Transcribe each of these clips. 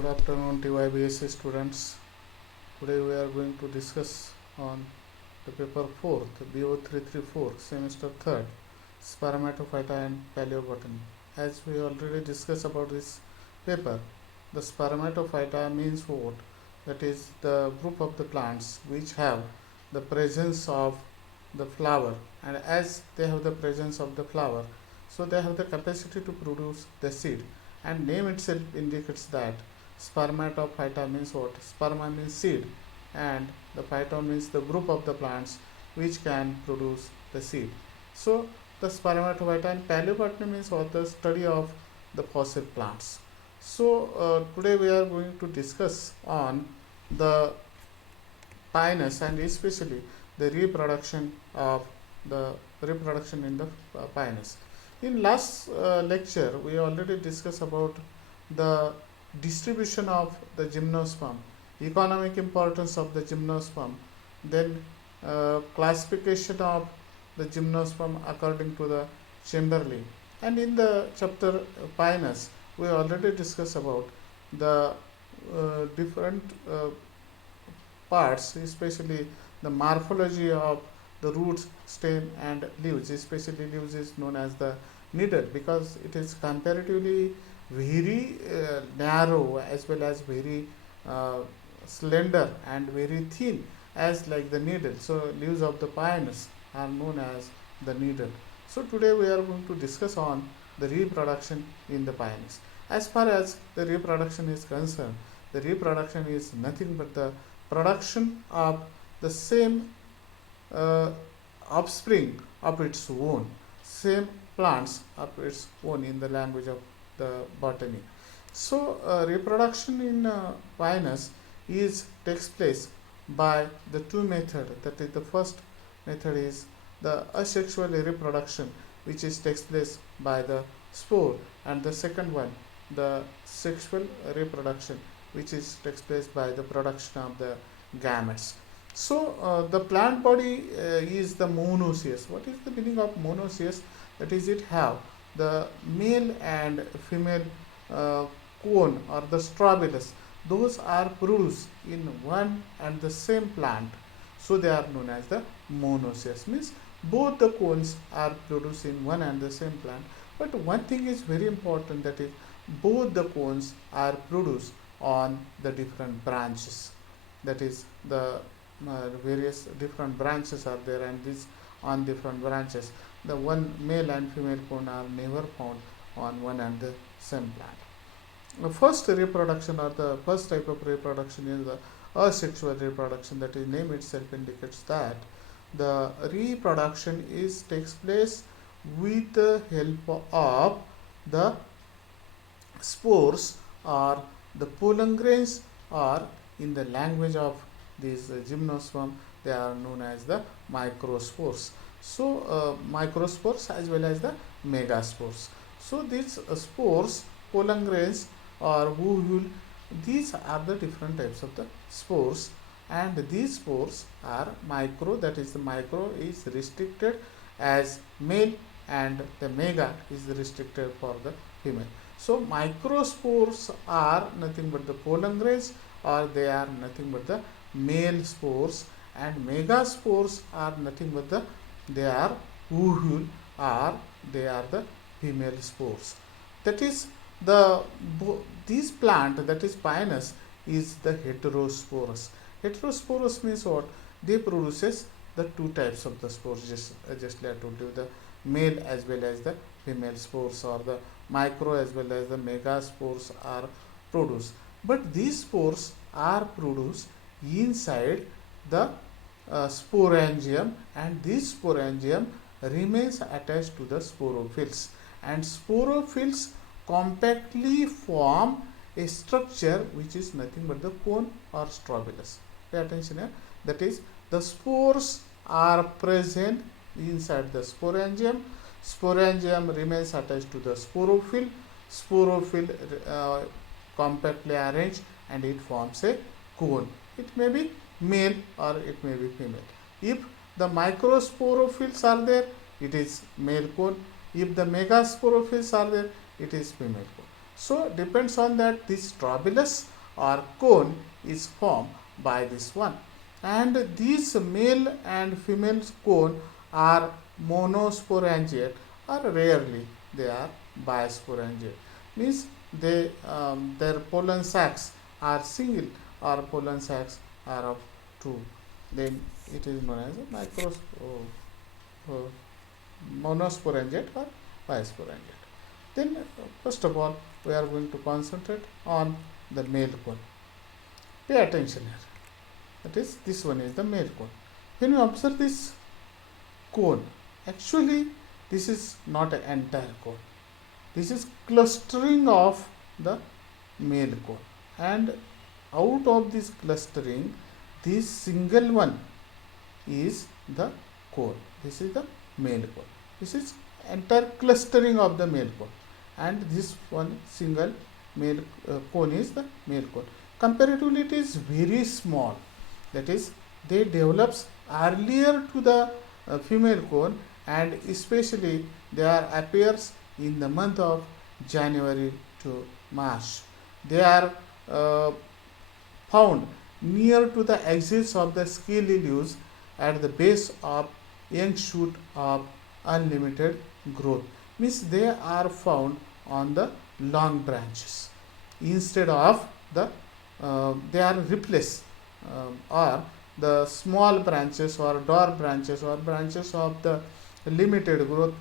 Good afternoon, T.Y.B.Sc. students. Today we are going to discuss on the paper 4th, B0334, semester 3rd, Spermatophyta and Paleobotany. As we already discussed about this paper, the Spermatophyta means what? That is the group of the plants which have the presence of the flower, and as they have the presence of the flower, so they have the capacity to produce the seed, and name itself indicates that spermatophyta means what? Sperma means seed, and the phyton means the group of the plants which can produce the seed. So the spermatophyta, and paleobotany means what? The study of the fossil plants. So today we are going to discuss on the pinus, and especially the reproduction in the pinus. In last lecture, we already discussed about the distribution of the gymnosperm, economic importance of the gymnosperm, then classification of the gymnosperm according to the Chamberlain. And in the chapter Pinus, we already discussed about the different parts, especially the morphology of the roots, stem and leaves. Especially leaves is known as the needle because it is comparatively very narrow as well as very slender and very thin as like the needle. So leaves of the pinus are known as the needle. So today we are going to discuss on the reproduction in the pinus. As far as the reproduction is concerned, the reproduction is nothing but the production of the same offspring of its own, same plants of its own in the language of the botany. So reproduction in pinus takes place by the two methods. That is, the first method is the asexual reproduction, which takes place by the spore, and the second one, the sexual reproduction, which takes place by the production of the gametes. So the plant body is the monoecious. What is the meaning of monoecious? That is, it have the male and female cone or the strobilus. Those are produced in one and the same plant, so they are known as the monoecious. Means both the cones are produced in one and the same plant. But one thing is very important, that is both the cones are produced on the different branches. That is, the various different branches are there, and these on different branches, the one male and female cone are never found on one and the same plant. The first reproduction, or the first type of reproduction, is the asexual reproduction. That is, name itself indicates that the reproduction takes place with the help of the spores or the pollen grains, or in the language of these gymnosperm, they are known as the microspores. So microspores as well as the megaspores. So these spores, pollen grains or ovule, these are the different types of the spores, and these spores are micro. That is, the micro is restricted as male and the mega is restricted for the female. So microspores are nothing but the pollen grains, or they are nothing but the male spores, and megaspores are nothing but they are ovule, or they are the female spores. That is, this plant, that is pinus, is the heterosporous. Heterosporous means what? They produces the two types of the spores, just like I told you, the male as well as the female spores, or the micro as well as the megaspores are produced. But these spores are produced inside the sporangium, and this sporangium remains attached to the sporophylls, and sporophylls compactly form a structure which is nothing but the cone or strobilus. Pay attention here. That is, the spores are present inside the sporangium. Sporangium remains attached to the sporophyll. Sporophyll compactly arranged, and it forms a cone. It may be male or it may be female. If the microsporophylls are there, it is male cone. If the megasporophylls are there, it is female cone. So depends on that this strobilus or cone is formed by this one. And these male and female cone are monosporangiate, or rarely they are bisporangiate. Means their pollen sacs are single, or pollen sacs are of two. Then it is known as a monosporangiate or bisporangiate. Then first of all, we are going to concentrate on the male cone. Pay attention here. That is, this one is the male cone. When you observe this cone, actually this is not an entire cone. This is clustering of the male cone, and out of this clustering, this single one is the cone. This is the male cone. This is entire clustering of the male cone, and this one single male cone is the male cone. Comparatively, it is very small. That is, they develops earlier to the female cone, and especially they are appears in the month of January to March. They are found near to the axis of the scaly leaves at the base of young shoot of unlimited growth. Means they are found on the long branches instead of the they are replaced or the small branches or dwarf branches or branches of the limited growth.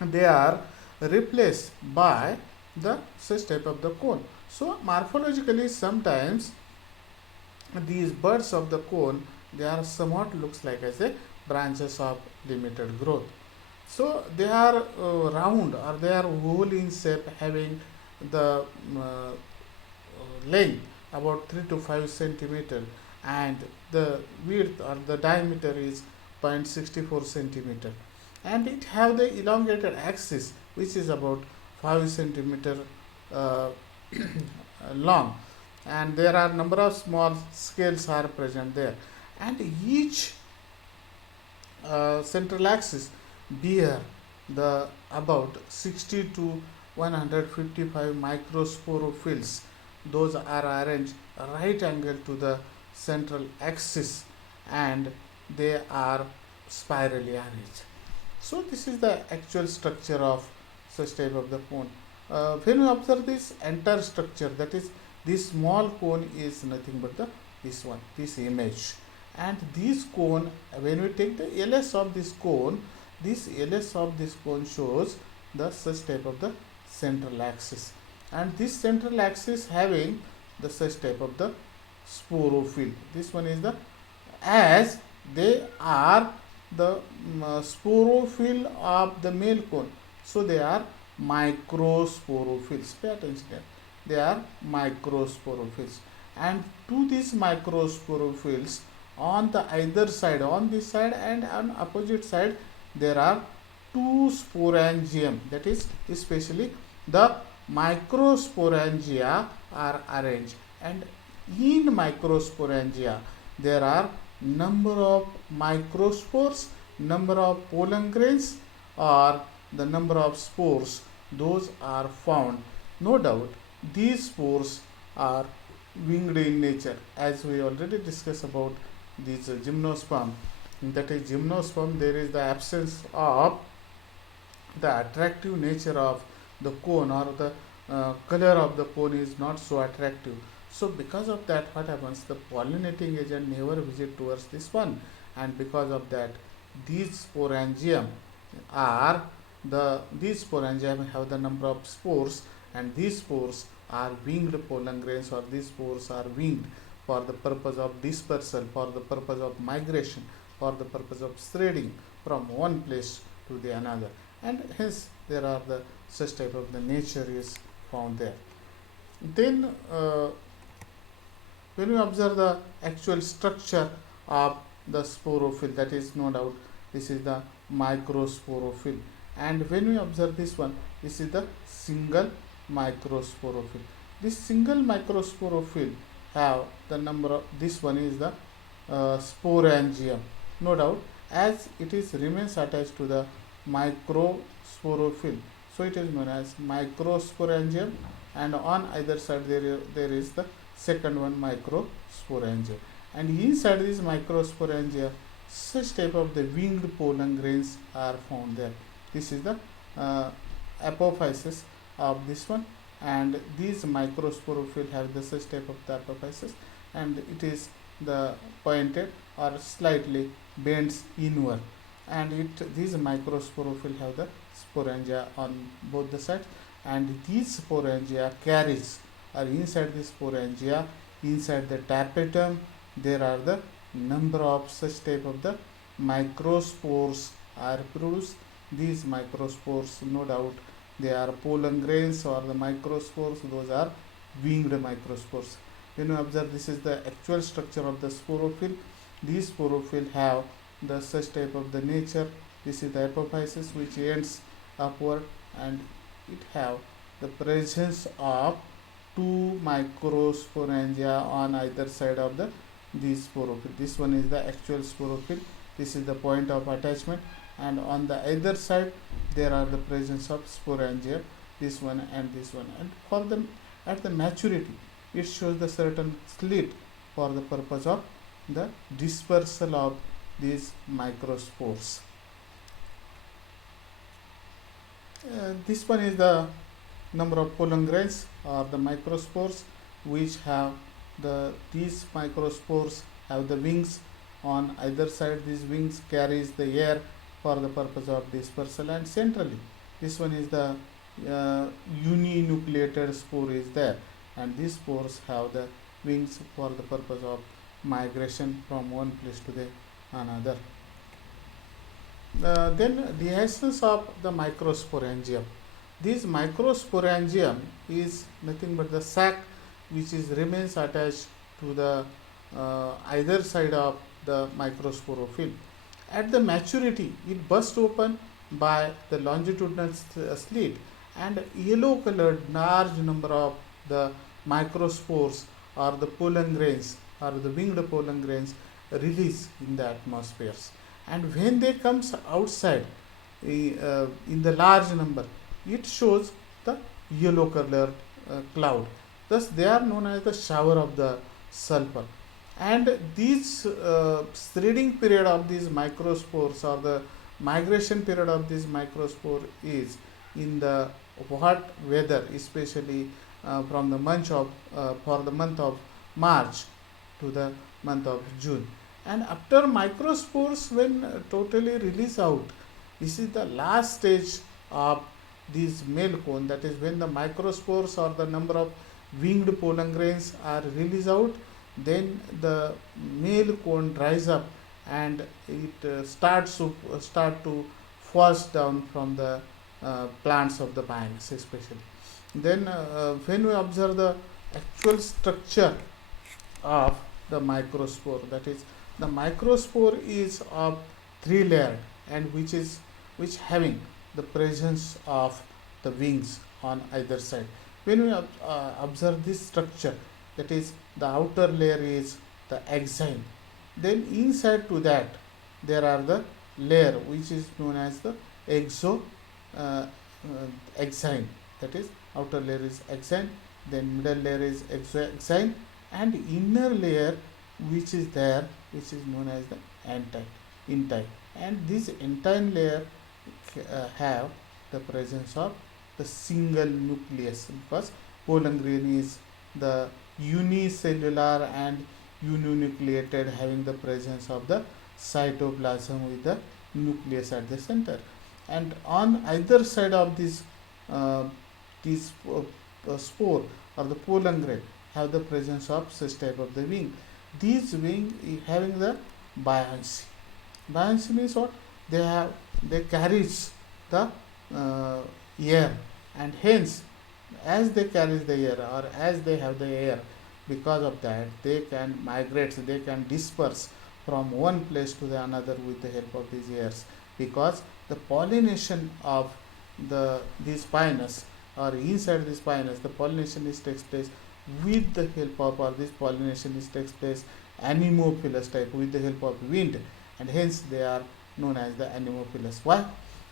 They are replaced by the such type of the cone. So morphologically, sometimes these buds of the cone, they are somewhat looks like as a branches of limited growth. So they are round, or they are oval in shape, having the length about 3 to 5 centimeter, and the width or the diameter is 0.64 centimeter, and it have the elongated axis which is about 5 centimeter uh, long, and there are number of small scales are present there, and each central axis bear the about 60 to 155 microsporophylls. Those are arranged right angle to the central axis, and they are spirally arranged. So this is the actual structure of such type of the cone. When you observe this entire structure, that is, this small cone is nothing but this image, and this cone, when we take the LS of this cone, this LS of this cone shows the such type of the central axis, and this central axis having the such type of the sporophyll. This one is the, as they are the sporophyll of the male cone, so they are microsporophylls. Pay attention here. They are microsporophylls, and to these microsporophylls, on the either side, on this side and on opposite side, there are two sporangium. That is, especially the microsporangia are arranged, and in microsporangia there are number of microspores, number of pollen grains, or the number of spores, those are found. No doubt these spores are winged in nature, as we already discussed about this gymnosperm. That is, gymnosperm, there is the absence of the attractive nature of the cone, or the color of the cone is not so attractive. So because of that, what happens, the pollinating agent never visit towards this one, and because of that, these sporangium have the number of spores, and these spores are winged pollen grains, or these spores are winged for the purpose of dispersal, for the purpose of migration, for the purpose of spreading from one place to the another, and hence there are the such type of the nature is found there. Then when you observe the actual structure of the sporophyll, that is, no doubt this is the microsporophyll, and when we observe this one, this is the single microsporophyll. This single microsporophyll have the number of, this one is the sporangium, no doubt, as it is remains attached to the microsporophyll, so it is known as microsporangium, and on either side there is the second one, Microsporangia. And inside this Microsporangia, such type of the winged pollen grains are found there. This is the apophysis of this one, and these microsporophyll have the such type of the apophysis, and it is the pointed or slightly bends inward, and these microsporophyll have the sporangia on both the sides, and these sporangia carries, or inside this sporangia, inside the tapetum, there are the number of such type of the microspores are produced. These microspores, no doubt, they are pollen grains or the microspores. Those are winged microspores. When you observe, this is the actual structure of the sporophyll. These sporophyll have the such type of the nature. This is the apophysis which ends upward, and it have the presence of two microsporangia on either side of the these sporophyll. This one is the actual sporophyll. This is the point of attachment, and on the either side there are the presence of sporangia, this one and this one. And for them at the maturity, it shows the certain slit for the purpose of the dispersal of these microspores. This one is the number of pollen grains or the microspores which have these microspores have the wings on either side. These wings carries the air for the purpose of dispersal, and centrally this one is the uninucleated spore is there, and these spores have the wings for the purpose of migration from one place to the another. Then the essence of the microsporangium. This microsporangium is nothing but the sac which remains attached to the either side of the microsporophyll. At the maturity, it bursts open by the longitudinal slit, and yellow colored large number of the microspores or the pollen grains or the winged pollen grains release in the atmospheres. And when they comes outside in the large number, it shows the yellow colored cloud. Thus, they are known as the shower of the sulfur. And this spreading period of these microspores or the migration period of this microspore is in the hot weather, especially from the month of for the month of March to the month of June. And after microspores, when totally release out, this is the last stage of this male cone. That is when the microspores or the number of winged pollen grains are released out, then the male cone dries up and it start to fall down from the plants of the vines especially. Then when we observe the actual structure of the microspore, that is the microspore is of three layered, and which having the presence of the wings on either side. When we observe this structure, that is the outer layer is the exine, then inside to that there are the layer which is known as the exine, that is outer layer is exine, then middle layer is exine, and inner layer which is there, which is known as the intine, and this intine layer have the presence of the single nucleus, because pollen grain is the unicellular and uninucleated, having the presence of the cytoplasm with the nucleus at the center. And on either side of this spore or the pollen grain have the presence of such type of the wing. These wing having the buoyancy. Buoyancy means what? They carries the air, and hence as they carry the air or as they have the air, because of that they can migrate, they can disperse from one place to the another with the help of these airs, because the pollination of this pinus or inside this pinus, the pollination takes place with the help of, or this pollination takes place anemophilous type with the help of wind, and hence they are known as the anemophilous. Why?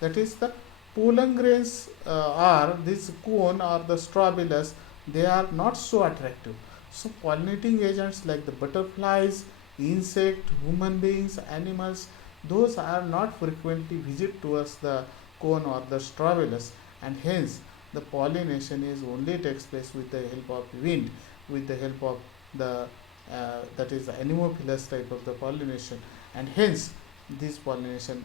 That is the pollen grains are this cone or the strobilus they are not so attractive. So pollinating agents like the butterflies, insect, human beings, animals, those are not frequently visit towards the cone or the strawberries, and hence the pollination is only takes place with the help of wind, with the help of the that is the anemophilous type of the pollination, and hence this pollination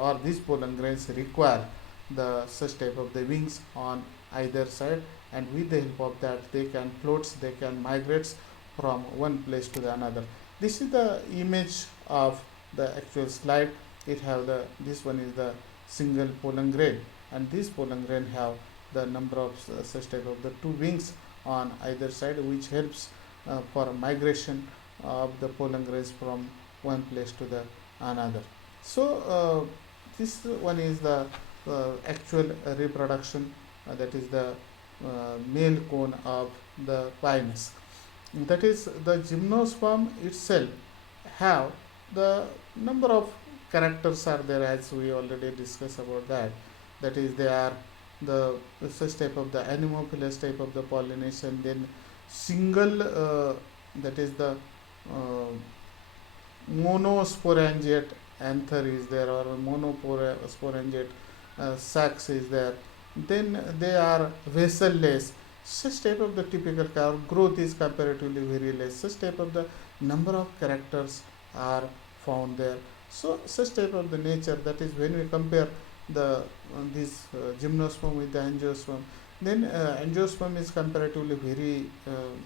or these pollen grains require the such type of the wings on either side, and with the help of that they can float, they can migrate from one place to the another. This is the image of the actual slide. It have the, this one is the single pollen grain, and this pollen grain have the number of such type of the two wings on either side, which helps for migration of the pollen grains from one place to the another. So this one is the actual reproduction, that is the male cone of the pinus. That is the gymnosperm itself have the number of characters are there, as we already discussed about that. That is they are the such type of the anemophilous type of the pollination, then single that is the uh, monosporangiate anther is there, or monosporangiate sacs is there. Then they are vessel-less. Such type of the typical growth is comparatively very less. Such type of the number of characters are found there. So such type of the nature, that is when we compare the this gymnosperm with the angiosperm, then angiosperm is comparatively very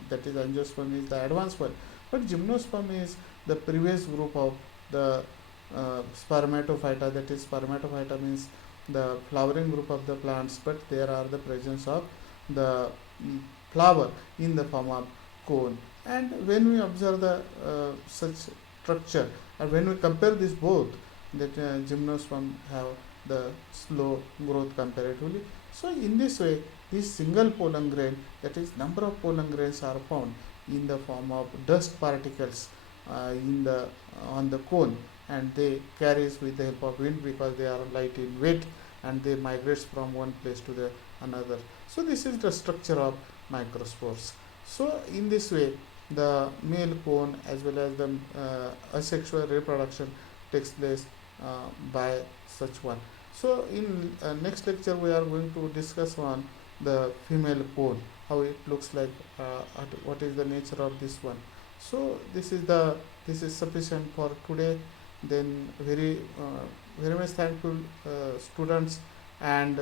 that is angiosperm is the advanced one, but gymnosperm is the previous group of the spermatophyta. That is spermatophyta means the flowering group of the plants, but there are the presence of the flower in the form of cone. And when we observe the such structure, and when we compare this both, that gymnosperm have the slow growth comparatively. So in this way, this single pollen grain, that is number of pollen grains are found in the form of dust particles in the on the cone, and they carries with the help of wind, because they are light in weight, and they migrates from one place to the another. So this is the structure of microspores. So in this way, the male cone as well as the asexual reproduction takes place by such one. So in next lecture we are going to discuss on the female cone, how it looks like, what is the nature of this one. So this is sufficient for today. Then very much thankful students, and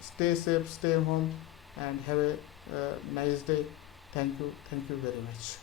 stay safe, stay home, and have a nice day. Thank you very much.